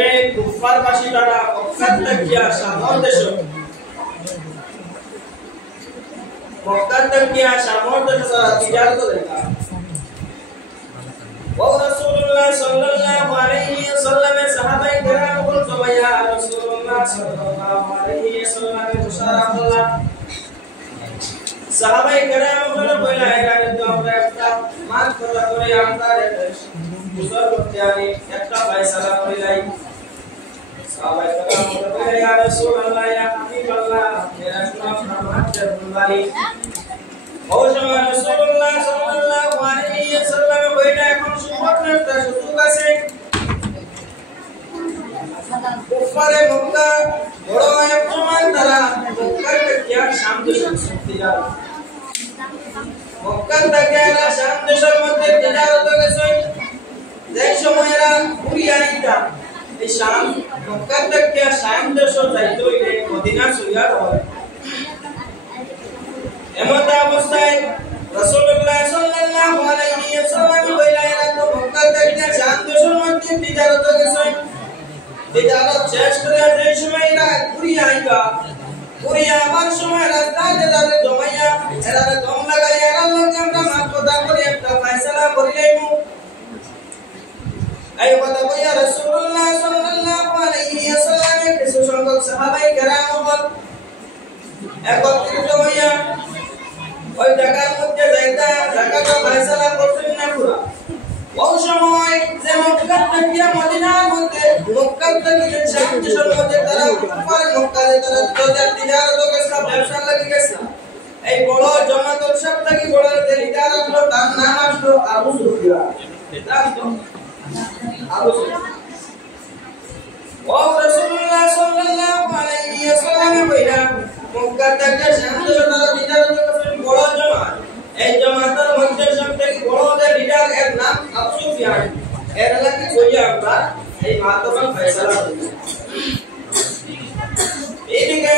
তবে কুফারবাসী তারা মক্কা থেকে শামর দেশ তারা তিজারত দেখা ও রাসূলুল্লাহ সাল্লাল্লাহু আলাইহি ওয়াসাল্লামের সাহাবায়ে কেরাম বলতো ইয়া রাসূলুল্লাহ সাল্লাল্লাহু আলাইহি ওয়াসাল্লামের মুশারাফুল্লাহ সাহাবায়ে কেরাম বললেন এখানে তো আমরা একটা মাস কথা করে আমরা বুঝার করতে আমি একটা ফয়সালা করিলাই সাহাবায়ে কেরাম বললেন ইয়া রাসূলুল্লাহ ইয়া হাবিবাল্লাহ এরা তো আপনার মাঝে বুলারি ও সময় রাসূলুল্লাহ সাল্লাল্লাহু আলাইহি ওয়াসাল্লাম কইনা এখন সুবর্ণটা সুযোগ আছে কুফারে মক্কা বড় এক সময় তারা মক্কা থেকে শাম দেশে শক্তি যাবে মক্কা থেকে এরা শাম দেশের মধ্যে তিজারত গেছে যে সময় এরা ঘুরে আইতা এই শাম মক্কা থেকে শাম দেশে যাইতো এই মদিনা সুইয়ার হয় এমন অবস্থায় রাসূলুল্লাহ সাল্লাল্লাহু আলাইহি ওয়াসাল্লাম কইলা এরা তো মক্কা থেকে শাম দেশের মধ্যে তিজারত গেছে তিজারত শেষ করে যে সময় এরা ঘুরে আইবা ঘুরে আবার সময় রাস্তাতে যাবে জমাইয়া এরা দম লাগাইয়া এরা লোক আমরা মাফ কথা করে একটা ফয়সালা করিলাইমু এই কথা কইয়া রাসূলুল্লাহ সাল্লাল্লাহু আলাইহি ওয়াসাল্লামের কিছু সংখ্যক সাহাবায়ে কেরাম বল একত্রিত হইয়া ওই জায়গার মধ্যে যাইতা জায়গাটা ফয়সালা করতেন না পুরা ওই সময় যে মক্কা থেকে মদিনার মধ্যে মক্কা থেকে শাম দেশের মধ্যে তারা কুফার মক্কাতে তারা তিজারত গেছে ব্যবসা লাগি গেছে এই বড় জামাতুল সব থেকে বড় যে লিডার আসলো তার নাম আসলো আবু সুফিয়ান আবু সুফিয়ান ও রাসূলুল্লাহ সাল্লাল্লাহু আলাইহি ওয়াসাল্লাম কইরা মক্কা থেকে শাম দেশে তারা তিজারত গেছে বড় জামাত এই জামাতের মধ্যে সবথেকে বড় যে লিডার এর নাম আবু সুফিয়ান এর লাগি কইয়া আমরা এই মাতবান ফয়সালা করি এদিকে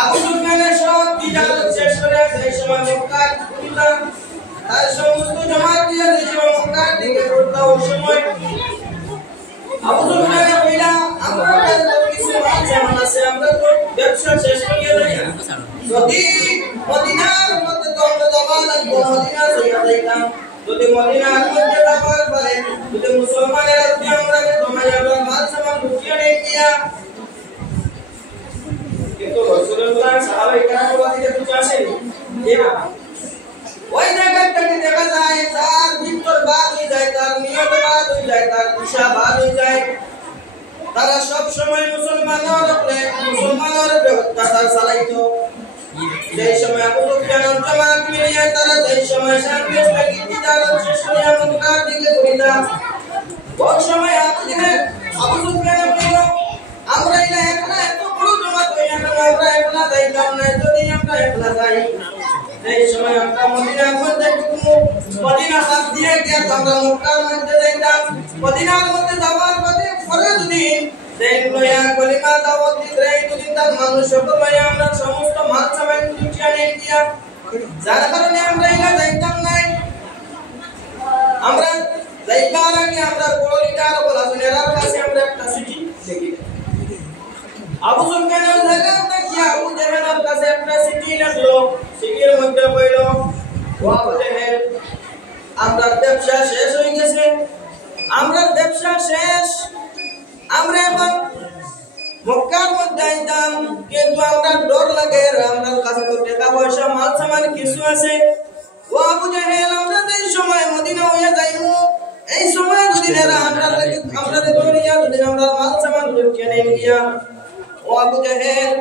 আবু সুফিয়ানের সব তিজারত শেষ করে সেই সময় মক্কা ঘুরতা তার সমস্ত জামাত দিয়ে সেই সময় মক্কা দিকে ঘুরতা ওই সময় আবু সুফিয়ান কইলা আমরা কিছু মাল আছে আমরা তো ব্যবসা শেষ করিয়ে দেই যদি মদিনার মধ্যে তো আমরা যাবা লাগবো মদিনা যাইয়া যাইতাম যদি মদিনার মধ্যে যাবার পরে যদি মুসলমানেরা যদি আমরা জমাই আমরা মাল সামান লুটিয়ে নিয়ে গিয়া কিন্তু রাসূলুল্লাহ সাহাবায়ে কেরাম ওদিকে কিছু আসেনি না ওই জায়গাটাকে দেখা যায় তার ভিতর বাদ হয়ে যায় তার নিয়ত বাদ হয়ে যায় তার দিশা বাদ হয়ে যায় তারা সব সময় মুসলমানের উপরে অত্যাচার চালাইতো যে সময় আবু সুফিয়ান জামাত মিলিয়ে তারা যে সময় শান্তি থেকে তিজারত শেষ হইয়া মক্কার দিকে ঘুরিতা ওই সময় আবু সুফিয়ান বলল আমরা এটা একলা এত বড় জামাত হইয়া আমরা একলা যাইতাম না যদি আমরা একলা যাই এই সময় আমরা মদিনার মধ্যে ঢুকবো মদিনা হাত দিয়ে গিয়ে আমরা মক্কার মধ্যে যাইতাম মদিনার মধ্যে যাওয়ার পরে যদি দেন লয়া কলিমা দাওয়াত দিতে দুদিন তার মানুষ সকল লয়া আমরা সমস্ত মাল সামান লুটিয়ে নিয়ে গিয়া যার কারণে আমরা এটা যাইতাম না আমরা যাইবার আগে আমরা বড় লিডার বলাছেন এর কাছে আমরা একটা চিঠি লিখি আবু সুফিয়ানের জায়গাটা কি আবু জাহেলের কাছে একটা চিঠি লিখলো চিঠির মধ্যে কইলো ও আবু জাহেল আমরা ব্যবসা শেষ হয়ে গেছে আমরা ব্যবসা শেষ আমরা এখন মক্কার মধ্যে আইতাম কিন্তু আমরা ডর লাগে আমার কাছে তো টাকা পয়সা মাল সামান কিছু আছে ও আবু জাহেল আমরা এই সময় মদিনা হইয়া যাইমু এই সময় যদি এরা আমরা ধরিয়া যদি আমরা মাল সামান কিনে নিয়া ও আবু জাহেল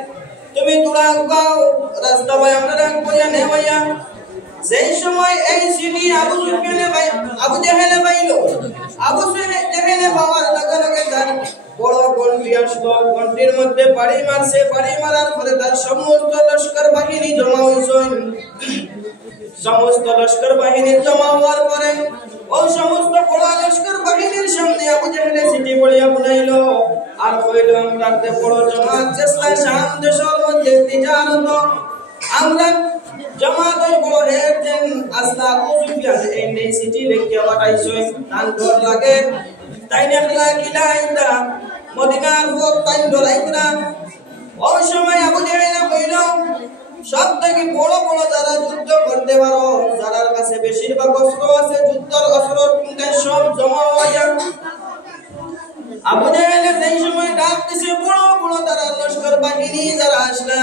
তুমি তোরা গাও রাস্তা ভাই আমরা কইয়া নে ভাইয়া সেই সময় এই সিটি আবু জাহেলে পাইলো আবু জাহেলে পাওয়ার লগে লগে তার বড় গন্ডি আসলো গন্ডির মধ্যে বাড়ি মারছে বাড়ি মারার পরে তার সমস্ত লস্কর বাহিনী জমা হইছে সমস্ত লস্কর বাহিনী জমা হওয়ার পরে ও সমস্ত বড় লস্কর বাহিনীর সামনে আবু জাহেলে সিটি বলিয়া বুলাইলো আর কইলো আমরা বড় জামাত চেষ্টা শাম দেশের মধ্যে তিজারত আমরা জামাতের বড় হেডেন আসলা আবু সুফিয়ান এই সিটি লিখে পাঠাইছে তার ডর লাগে তাই না কিলা কিলাইন্দা মদিনার পথ তাই ডরাইতরা ওই সময় আবু জাহেল কইল সব থেকে বড় বড় যারা যুদ্ধ করতে পারো যারার কাছে বেশিরভাগ অস্ত্র আছে যুদ্ধের অস্ত্র কিনতে সব জমা হয়ে আবু জাহেল সেই সময় ডাক দিছে বড় বড় যারা লস্কর বাহিনী যারা আসলা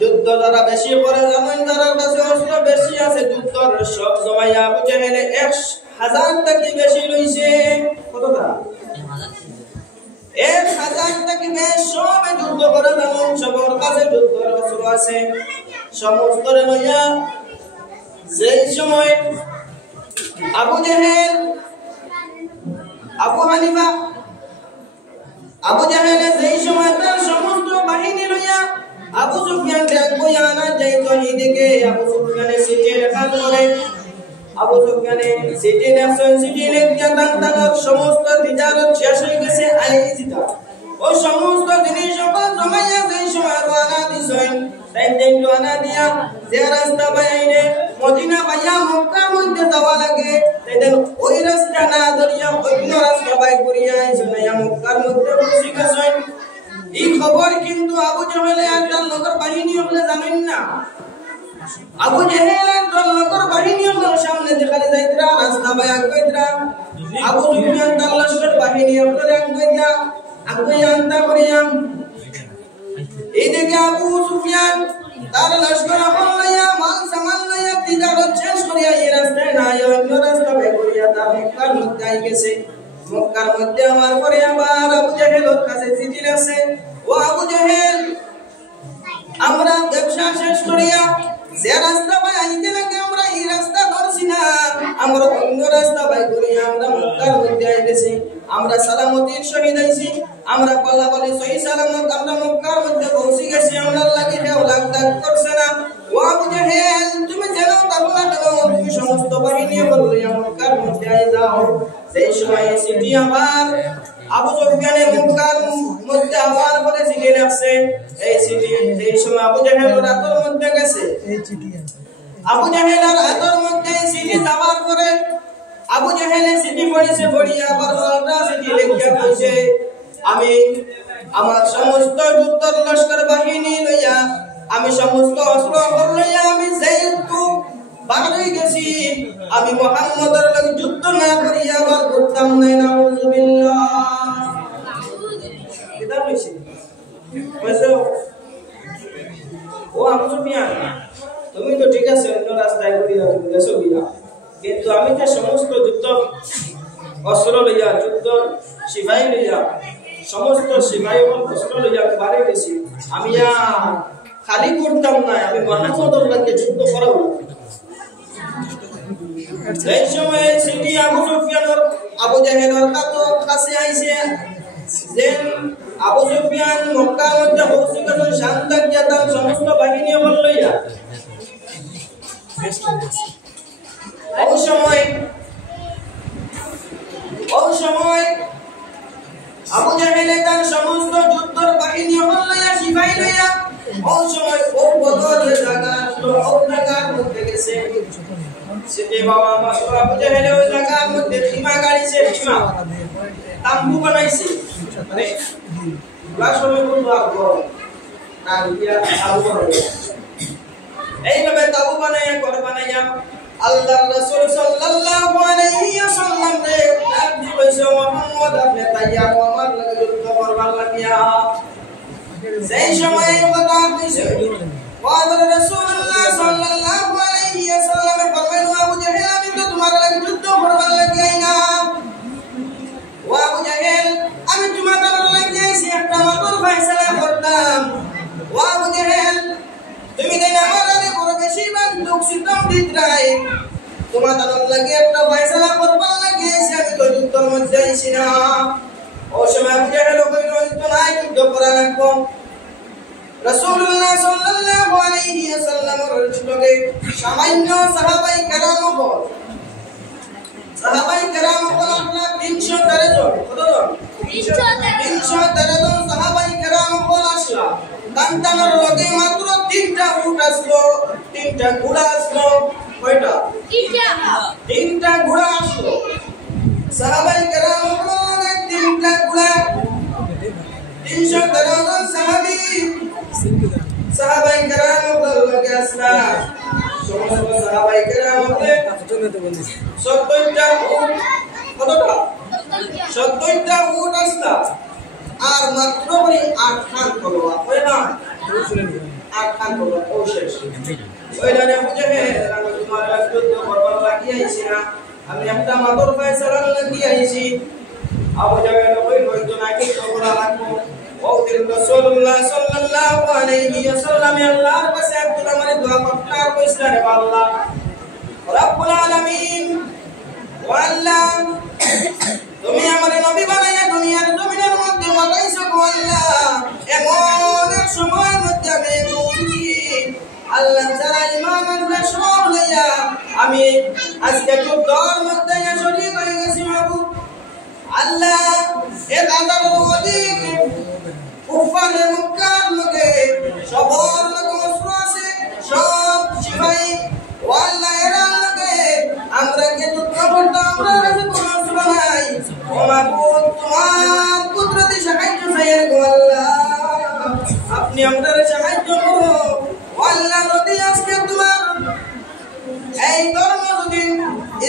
যুদ্ধ যারা বেশি করে জানেন যারার কাছে অস্ত্র বেশি আছে যুদ্ধর সব জমাইয়া আবু জাহেল 1000 থেকে বেশি লইছে কতটা 1000 থেকে বেশি সব যুদ্ধ করে জানেন সবার কাছে যুদ্ধর অস্ত্র আছে সমস্ত লইয়া সেই সময় আবু জাহেল আবু হানিফা আবু জাহেল সেই সময় তার সমস্ত বাহিনী লইয়া আবু সুফিয়ান দেখবো আনা যাইতো এইদিকে আবু সুফিয়ানের সিটি লেখা করে আবু সুফিয়ানের সিটি লেখছেন সিটি লেখা তার সমস্ত তিজারত শেষ হয়ে গেছে আইজিটা ও সমস্ত জিনিস সব জমাইয়া সেই সময় রওনা দিছেন তাই রওনা দিয়া যে রাস্তা বাইরে মদিনা ভাইয়া মক্কার মধ্যে যাওয়া লাগে তাই ওই রাস্তা না ধরিয়া অন্য রাস্তা বাই করিয়া আইছেন মক্কার মধ্যে পৌঁছে গেছেন এই খবর কিন্তু আবু জাহেল একজন লোকের বাহিনী হলে জানেন না আবু জাহেল একজন লোকের বাহিনী হলে সামনে দেখালে যাইতরা রাস্তা বাই কইতরা আবু সুফিয়ান তার লস্কর বাহিনী হলে কইতরা আগুই আনতা করিয়াম এইদিকে আবু সুফিয়ান তার লস্কর লইয়া মাল সামান লইয়া তিজারত শেষ করিয়া এই রাস্তায় না অন্য রাস্তা বাই করিয়া তার মক্কার মধ্যে আই গেছে মক্কার মধ্যে আমার পরে আবার আবু জাহেলের কাছে চিঠি লেখছে ও আবু জাহেল আমরা ব্যবসা শেষ করিয়া যে রাস্তা বাই আইতে লাগে আমরা এই রাস্তা ধরছি না আমরা অন্য রাস্তা বাই করিয়া আমরা মক্কার মধ্যে আইতেছি আমরা সালামতির সহিত আইছি আমরা পাল্লা বলি সহি সালামত আমরা মক্কার মধ্যে পৌঁছে গেছি আমরা লাগি হেও লাগদাক করছে না ও আবু জাহেল তুমি যেন তাহলে তুমি সমস্ত বাহিনী বললে মক্কার মধ্যে আই যাও সেই সময় সিটি আমার আবু সুফিয়ানের মক্কার মধ্যে আবার করে চিঠি লেখছে এই চিঠি এই সময় আবু জাহেলের রাতের মধ্যে গেছে এই চিঠি আবু জাহেলের রাতের মধ্যে চিঠি যাওয়ার পরে আবু জাহেল চিঠি পড়েছে পড়িয়া আবার আল্লাহ চিঠি লিখিয়া কইছে আমি আমার সমস্ত যুদ্ধর লস্কর বাহিনী লইয়া আমি সমস্ত অস্ত্র লইয়া আমি যেহেতু বার হয়ে গেছি আমি মুহাম্মদের লগে যুদ্ধ না করিয়া আবার করতাম না নাউযুবিল্লাহ কিতাব লিখছি কইছো ও আবু সুফিয়ান তুমি তো ঠিক আছে অন্য রাস্তায় করিয়া তুমি গেছো গিয়া কিন্তু আমি যে সমস্ত যুদ্ধ অস্ত্র লইয়া যুদ্ধ সিপাহী লইয়া সমস্ত সিপাহী অস্ত্র লইয়া বাড়ি গেছি আমি খালি করতাম না আমি মুহাম্মদের লগে যুদ্ধ করাবো সেই সময় সিটি আবু সুফিয়ানের আবু জাহেলের কাছে আইছে যে আবু সুফিয়ান মক্কার মধ্যে পৌঁছে গেছেন শান্তাক জাতার সমস্ত বাহিনী লইয়া ওই সময় আবু জাহেল তার সমস্ত যুদ্ধের বাহিনী লইয়া সিপাহী লইয়া ওই সময় খুব বদলের জায়গা জায়গার মধ্যে গেছে সেটি বাবা মাসুর আবু জাহেল ওই জায়গার মধ্যে সীমা গাড়িছে সীমা তাম্বু বানাইছে মানে লাশমে বন্ধু আগর না দিয়া তাবু বানাইছে এইভাবে তাবু বানাইয়া আল্লাহর রাসূল সাল্লাল্লাহু আলাইহি ওয়াসাল্লাম রে ডাক দিয়েছে মুহাম্মদ আপনি তাইয়ার আমার লাগে যুদ্ধ করবার লাগিয়া সেই সময় কথা কইছে ওয়াদার রাসূলুল্লাহ সাল্লাল্লাহু আলাইহি ওয়াসাল্লাম ফরমাইলো আবু জাহেল আমি তো তোমার লাগে যুদ্ধ করবার লাগিয়া না ও আবু জাহেল আমি তোমার লাগে এসে একটা মাত্র ফয়সালা করতাম ও আবু জাহেল তুমি দেন আমার আগে বড় বেশি ভাগ দুঃখ সিদ্ধম দিতরাই তোমার লাগে একটা ফয়সালা করবার লাগে এসে আমি তো যুদ্ধের মধ্যে আইছি না ও সময় আবু জাহেল কইলো তো নাই যুদ্ধ করা লাগবো রাসূলুল্লাহ সাল্লাল্লাহু আলাইহি ওয়াসাল্লামের লগে সামান্য সাহাবায়ে কেরাম হল সাহাবায়ে কেরাম হল আপনার 313 জন কতজন 313 জন সাহাবায়ে কেরাম হল আসলা তান্তানোর লগে মাত্র 3টা উট আসলো 3টা ঘোড়া আসলো কয়টা 3টা ঘোড়া আসলো সাহাবায়ে কেরাম হল 3টা ঘোড়া 313 সাহাবী সাহাবায়ে কেরাম বলকে আসলা সমস্ত সাহাবায়ে কেরাম হতে 70টা উট কতটা 70টা উট আসলা আর মাত্র করে 8 খান করবা হয় না 8 খান করবা ও শেষ ওইখানে বুঝে আমি তোমার যুদ্ধ করবার লাগি আইছি না আমি একটা মাদর ফয়সালা লাগি আইছি আবু জাহেল ওই হয়তো নাকি কবরা লাগবো ওদিন রাসূলুল্লাহ সাল্লাল্লাহু আলাইহি ওয়াসাল্লাম আল্লাহর কাছে একটু আমার দোয়া করতে কইছিলেন রে আল্লাহ রব্বুল আলামিন ওয়া আল্লাহ তুমি আমার নবী বানাইয়া দুনিয়ার জমিনের মধ্যে পাঠাইছো গো আল্লাহ এমন এক সময়ের মধ্যে আমি পৌঁছি আল্লাহ যারা ঈমান আনবে সব লইয়া আমি আজকে যুদ্ধের মধ্যে শরীক হয়ে গেছি মাবুদ আল্লাহ এক হাজারের অধিক কুফারে মক্কার লোকে সবার লোক অস্ত্র আছে সব সিপাহী ও আল্লাহ এরা লোকে আমরা কে যুদ্ধ করতে আমরা কাছে কোনো অস্ত্র নাই ও মাবুদ তোমার কুদরতি সাহায্য চাই গো আল্লাহ আপনি আমাদের সাহায্য করো ও আল্লাহ যদি আজকে তোমার এই ধর্ম যদি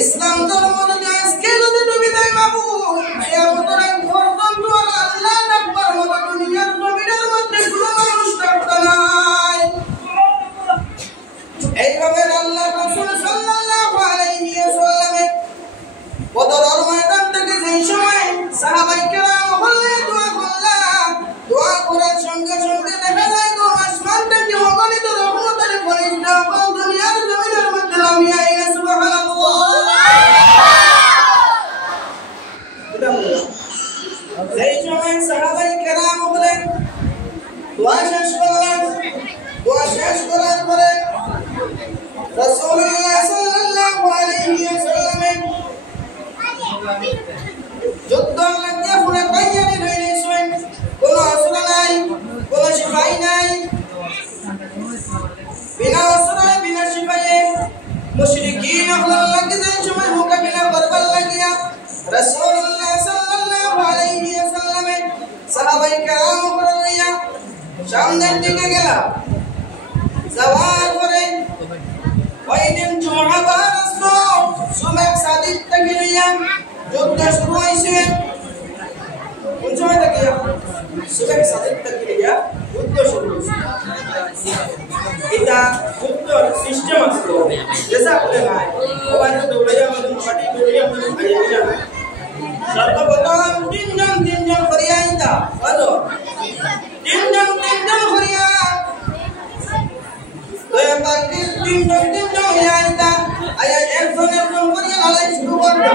ইসলাম ধর্ম যদি আজকে যদি ডুবে যায় মাবুদ কিয়ামতের আগ পর্যন্ত আল্লাহ আকবার মত দুনিয়ার জমিনের মধ্যে কোনো মানুষ থাকবে না এইভাবে আল্লাহ রাসূল সাল্লাল্লাহু আলাইহি ওয়াসাল্লাম বদরের ময়দান থেকে যেই সময় সাহাবায়ে কেরাম হলে দোয়া করার সঙ্গে সঙ্গে দেখা যায় গো আসমান থেকে অগণিত রহমতের ফেরেশতা দুনিয়ার জমিনের মধ্যে নামিয়ে আইছে সুবহানাল্লাহ যেই সময় সাহাবায়ে কেরাম বলেন দোয়া শেষ করার পরে রাসূলুল্লাহ সাল্লাল্লাহু আলাইহি ওয়াসাল্লাম যুদ্ধ লাগিয়ে পুরো তৈরি রইলেন কোনো অস্ত্র নাই কোনো সিপাহী নাই বিনা অস্ত্র বিনা সিপাহী মুশরিকিন আল্লাহ কে যেই সময় মোকাবিলা করবার লাগিয়া রাসূলুল্লাহ সাল্লাল্লাহু আলাইহি ওয়াসাল্লাম সাহাবায়ে কেরাম বললেন সামনের দিকে গেল যাওয়ার পরে ওই দিন জুমআ বার আসলো সুবহ সাদিক থেকে নিয়ে যুদ্ধ শুরু হইছে কোন সময় থেকে সুবহ সাদিক থেকে নিয়ে যুদ্ধ শুরু হইছে এটা যুদ্ধ সিস্টেম আছে যেটা বলে নাই ওই দৌড়াইয়া আমাদের পার্টি দৌড়াইয়া আমাদের ভাইয়া সর্বপ্রথম তিনজন করিয়া আইতা বলো তিনজন করিয়া তিনজন হইয়া আইতা আয়া একজন করিয়া লড়াই শুরু করতা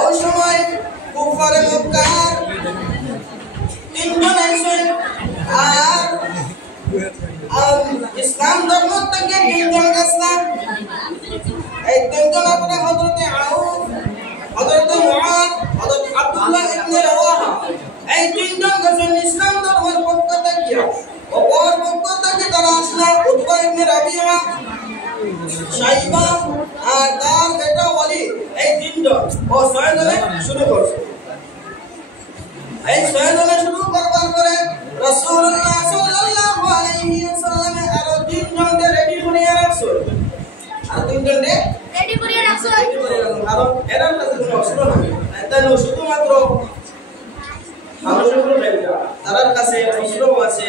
ওই সময় কুফারে মক্কার তিনজন আইছেন আর ইসলাম ধর্ম থেকে তিনজন আসলাম এই তিনজন আপনারা হযরতে আউফ হযরতে মুআদ হযরত আব্দুল্লাহ ইবনে রাওয়াহা এই তিনজন গেছেন ইসলাম ধর্মের পক্ষ থেকে অপর পক্ষ থেকে তারা আসলা উতবা ইবনে রাবিয়া শাইবা আর তার বেটা ওয়ালিদ এই তিনজন ও ছয়জনে শুরু করছে এই ছয়জনে শুরু করবার পরে রাসূলুল্লাহ সাল্লাল্লাহু আলাইহি ওয়াসাল্লাম আরো তিনজনকে রেডি করিয়া রাখছেন আর তিনজনকে রেডি করিয়া রাখছেন কারণ এরা কাছে কোনো অস্ত্র নাই তাই শুধুমাত্র হামজুর রাইয়া তার কাছে অস্ত্র আছে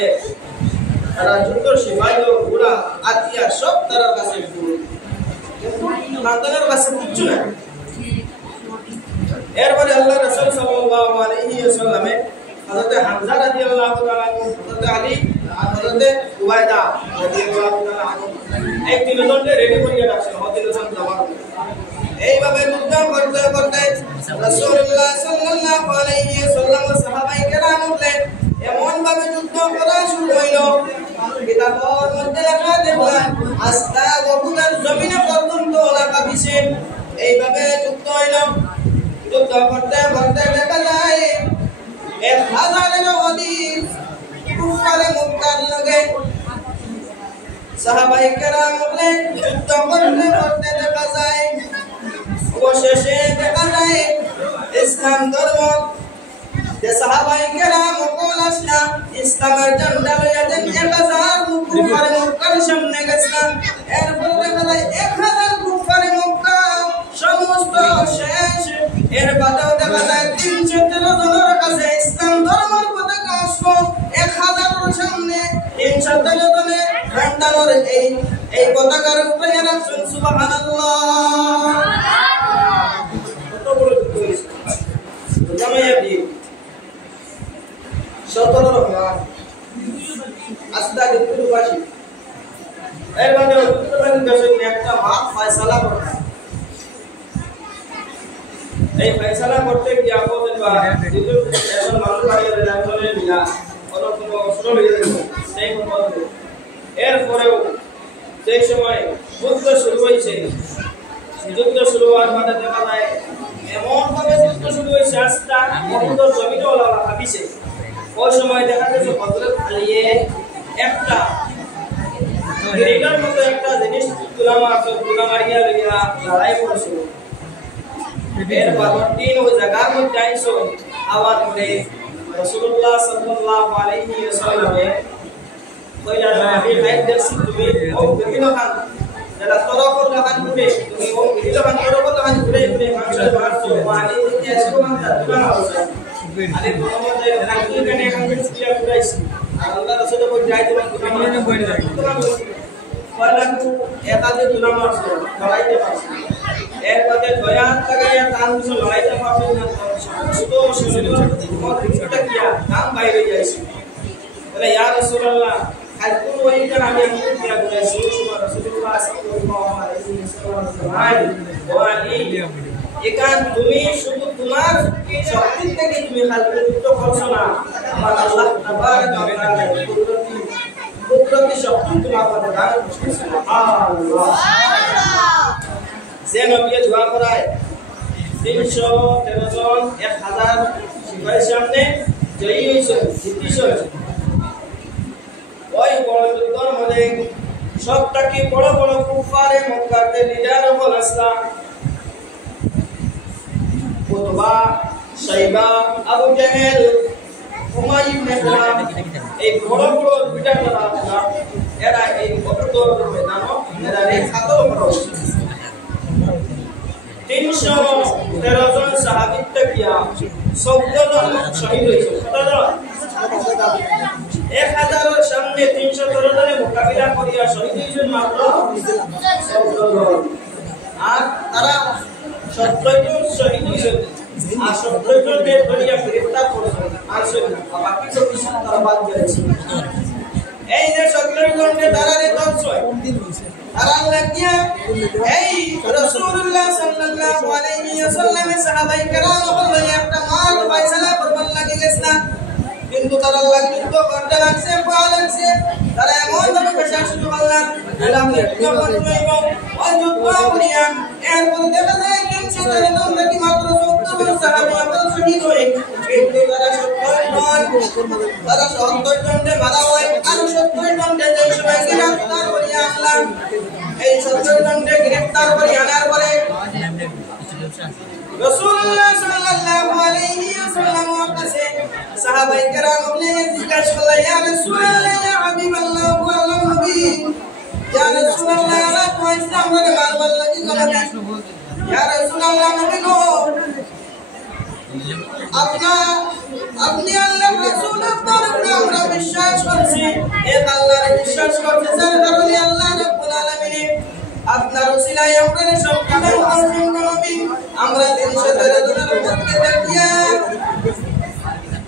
তারা যুদ্ধ সিপাহী ঘোড়া হাতিয়ার সব তার কাছে তাদের কাছে কিছু নাই এরপরে আল্লাহ রাসূল সাল্লাল্লাহু আলাইহি ওয়াসাল্লাম হযরত হামজা রাদিয়াল্লাহু তাআলা হযরত আলী আর হযরত উবাইদা রাদিয়াল্লাহু তাআলা এই তিনজনকে রেডি করিয়া রাখছেন হযরত জামাত এইভাবে যুদ্ধ করতে করতে রাসূলুল্লাহ সাল্লাল্লাহু আলাইহি ওয়াসাল্লাম সাহাবায়ে কেরাম এমন ভাবে যুদ্ধ করা শুরু হইল কিতাবের মধ্যে লেখা দেখলাম আস্তা গবুদার জমিনে পর্যন্ত লাগা দিছে এইভাবে যুদ্ধ হইল যুদ্ধ করতে করতে দেখা যায় 1000-এর অধিক কুফারে মক্কার লগে সাহাবায়ে কেরাম যুদ্ধ করতে করতে দেখা যায় অবশেষে দেখা যায় ইসলাম ধর্ম সাহাবায়ে কেরাম কল আসলা ইসলামের ঝান্ডা লইয়া দেন 1000 কুফারে মক্কার সামনে গেছলাম এরপরে দেখা যায় 1000 কুফারে মক্কা সমস্ত শেষ এর বাদেও দেখা যায় 313 জনের কাছে ইসলাম ধর্মের পতাকা আসলো 1000 এর সামনে 313 জনে ঝান্ডার এই পতাকার উপরে রাখছেন সুবহানাল্লাহ কত বড় জামাইয়া দি 17 রহমান আস্তা দিপুরবাসী এর বাদে উত্তরবাদী দেশে একটা মাপ ফয়সালা করতে এই ফয়সালা করতে গিয়ে আপদের বা যেহেতু এখন মানুষ বাড়িয়ে রাখলে মিলা কোনো অস্ত্র হয়ে যাবে সেই মতো এরপরেও সেই সময় যুদ্ধ শুরু হয়েছে যুদ্ধ শুরু হওয়ার পরে দেখা যায় এমন ভাবে যুদ্ধ শুরু হয়েছে আস্তা মহুদর জমিটা ওলা ভাবিছে ওই সময় দেখা যাচ্ছে হযরত আলীয়ে একটা গ্রেডার মতো একটা জিনিস তুলা মারিয়া লইয়া লড়াই করেছিল এর বাবার দিন ওই জায়গার মধ্যে আইসো আওয়াজ করে রাসূলুল্লাহ সাল্লাল্লাহু আলাইহি ওয়াসাল্লাম কইলা নবী ভাই দেখছি তুমি ও গিলো খান যারা তরফর লাগান করে তুমি ও গিলো খান তরফর লাগান করে মানুষের মারছো মানে যে আসো মানতা তুলা মারছো আরে মোহাম্মদ রাসূল কানে এখন ক্লিয়ার করাইছি আল্লাহ রাসূল কই যাই তোমার তুলা মারনে কইরা যায় পরলাকু একাদে তুলা মারছো লড়াইতে পারছো এর বাদে দয়া লাগাইয়া তান কিছু লড়াইতে পারছো না শুধু শুধু তোমার কিছুটা কিয়া নাম বাইরে যাইছে বলে ইয়া রাসূলুল্লাহ আজকুল ওইটা আমি কিয়া করেছি রাসূলুল্লাহ সাল্লাল্লাহু আলাইহি ওয়াসাল্লাম ওয়ালি একান তুমি শুধু তোমার শক্তি থেকে তুমি খালকে যুদ্ধ করছো না আমার আল্লাহ তাবারক ওয়া তাআলা কুদরতি শক্তি তোমার মধ্যে দান করছে সুবহানাল্লাহ যে নবী দোয়া করায় 313 জন 1000 সিপাহীর সামনে জয়ী হয়েছে জিতিছে ওই বড় যুদ্ধের মধ্যে সবটাকে বড় বড় কুফারে মক্কাতে লিডার হল ইসলাম উতবা শাইবা আবু জাহেল হুমায়ুন ইবনে খালাদ এই বড় বড় লিডার যারা এরা এই বদর ময়দানে এরা রেখাতো বড় 313 জন সাহাবী তাকিয়া 14 জন শহীদ হয়েছে কতজন 1000 এর সামনে 313 জনের মোকাবিলা করিয়া শহীদ হয়েছেন মাত্র 14 জন আর তারা 17 জন শহীদ হয়েছেন আর 17 জনকে ধরিয়া গ্রেফতার করেছেন আর বাকি 24 জন তারা বাদ গেছে এই যে 17 জনকে তারা রেকর্ড হয়েছে তারা লাগিয়া এই রাসূলুল্লাহ সাল্লাল্লাহু আলাইহি ওয়াসাল্লাম সাহাবায়ে কেরাম বললেন একটা মাল ফয়সালা করবার লাগে গেছনা কিন্তু তারা যুদ্ধ করতে লাগছে বলেছে তারা এমন ভাবে পেশা শুরু করলেন এলাম যুদ্ধ করতে হইব ওই যুদ্ধ করিয়া এরপর দেখা যায় কিছু তারা নাকি মাত্র 70 জন সাহাবী আপনারা শহীদ হয়ে কিন্তু তারা 70 জনকে মারা হয় আর 70 জনকে যে সময় গ্রেফতার করিয়া আনলাম এই 70 জনকে গ্রেফতার করিয়া আনার পরে রাসূলুল্লাহ সাল্লাল্লাহু আলাইহি ওয়াসাল্লাম কাছে সাহাবায়ে কেরাম জিজ্ঞাসা করলেন ইয়া রাসূলুল্লাহ ইয়া হাবিবাল্লাহ ওয়া নবী ইয়া রাসূলুল্লাহ আলা কইসা আমারে বারবার লাগি গলা ইয়া রাসূলুল্লাহ নবী গো আপনি আল্লাহর রাসূলের তরফে আমরা বিশ্বাস করছি এক আল্লাহর বিশ্বাস করতে যার কারণে আল্লাহ রাব্বুল আলামিন আপনার ওসিলায় আমরা সব কামে অসংখ্য নবী আমরা 313 জনের মধ্যে দেখিয়া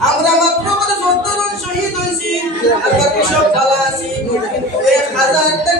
আমরা মাত্র 17 জন শহীদ হইছি আর বাকি সব ভালো আছি কিন্তু 1000